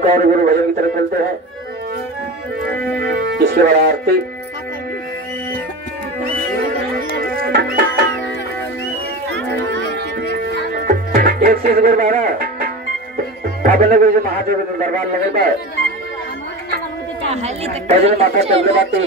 एक और गुरु भजन की तरफ चलते हैं। इसके बाद आरती। एक चीज गुरु महाराज अपने गुरु जी महादेव के दरबार लगे भजन माथा चलते बाती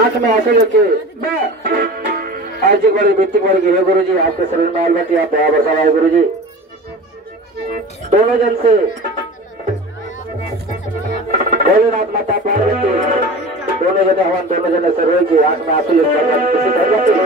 आंख में ऐसे लेके आज जी बड़ी बीती बड़ी गिरे गुरु जी आपके शरीर में आलमती आप बराबर सवाल गुरु जी दोनों जन से भोलेनाथ माता पार्वती दोनों जने हवन दोनों जने से रोई की आंख में आंसू लेकर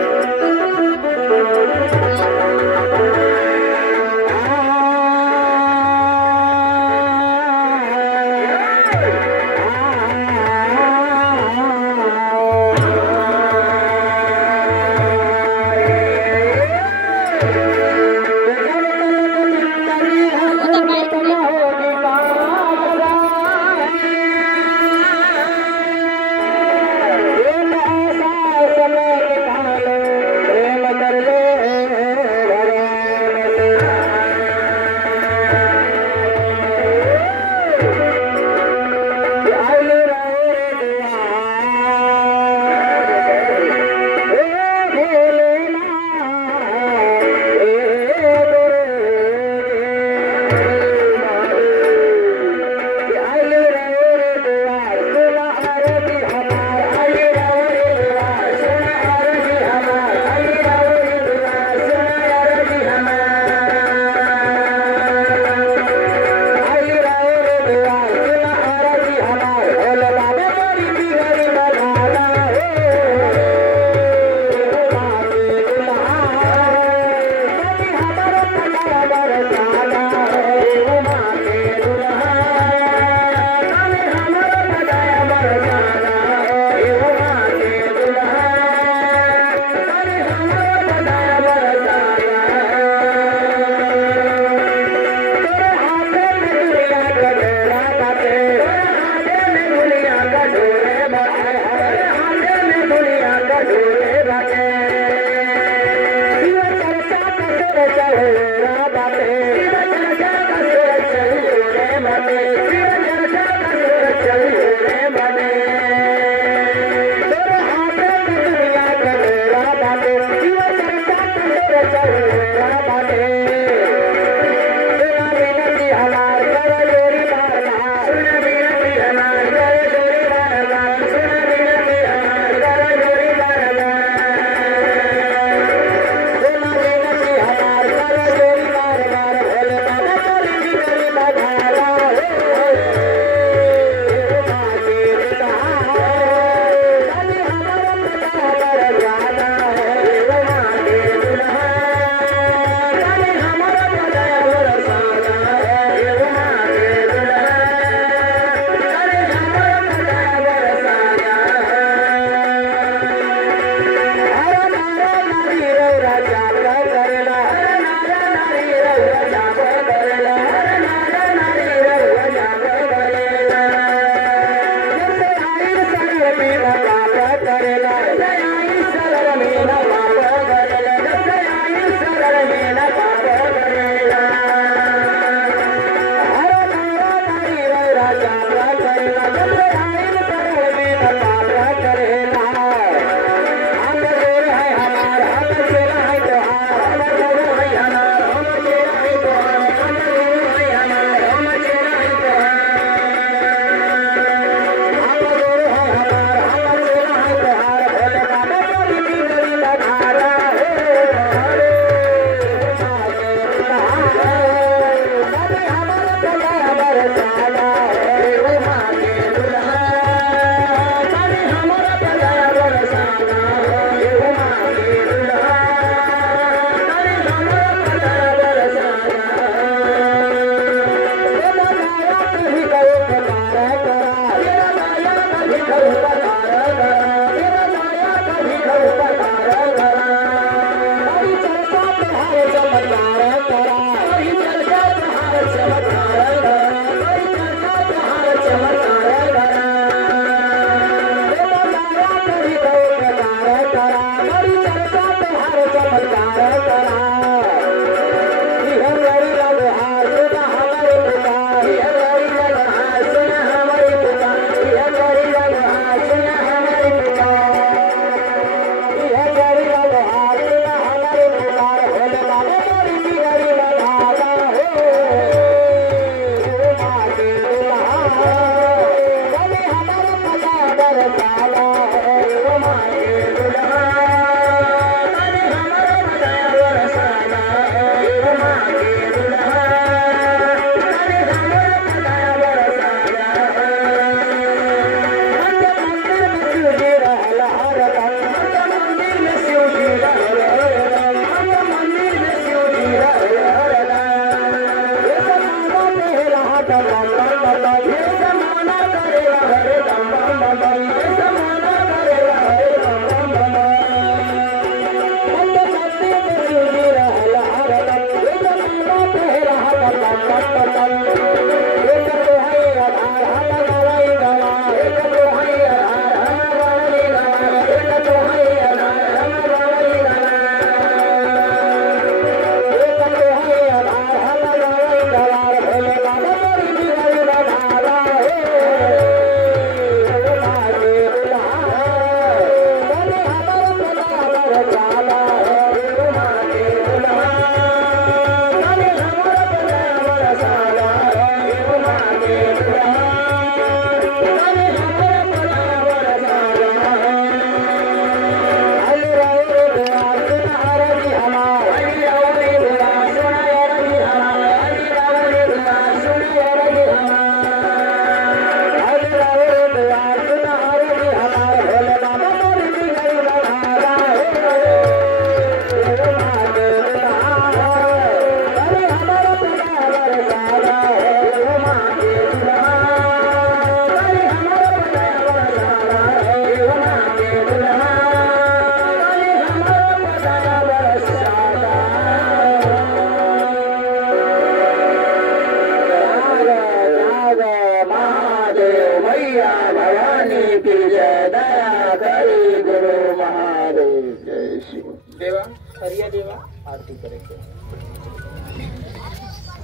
देवा हरिया देवा आरती करेंगे।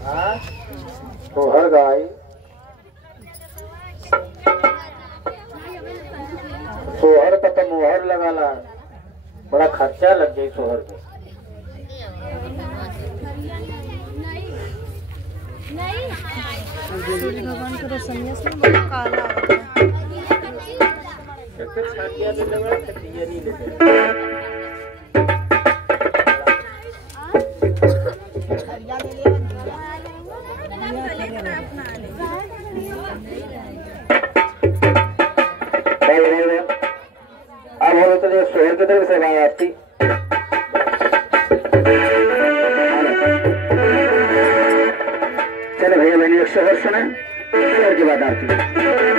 हाँ सोहर गाय सोहर का तो मोहर लगाला बड़ा खर्चा लग जाए सोहर में। भगवान को संन्यास में बड़ा काला अब हो तो सोहर की तरफ से भाई आती चलो भैया मैंने एक सोहर सुना, सोहर की बात आती है।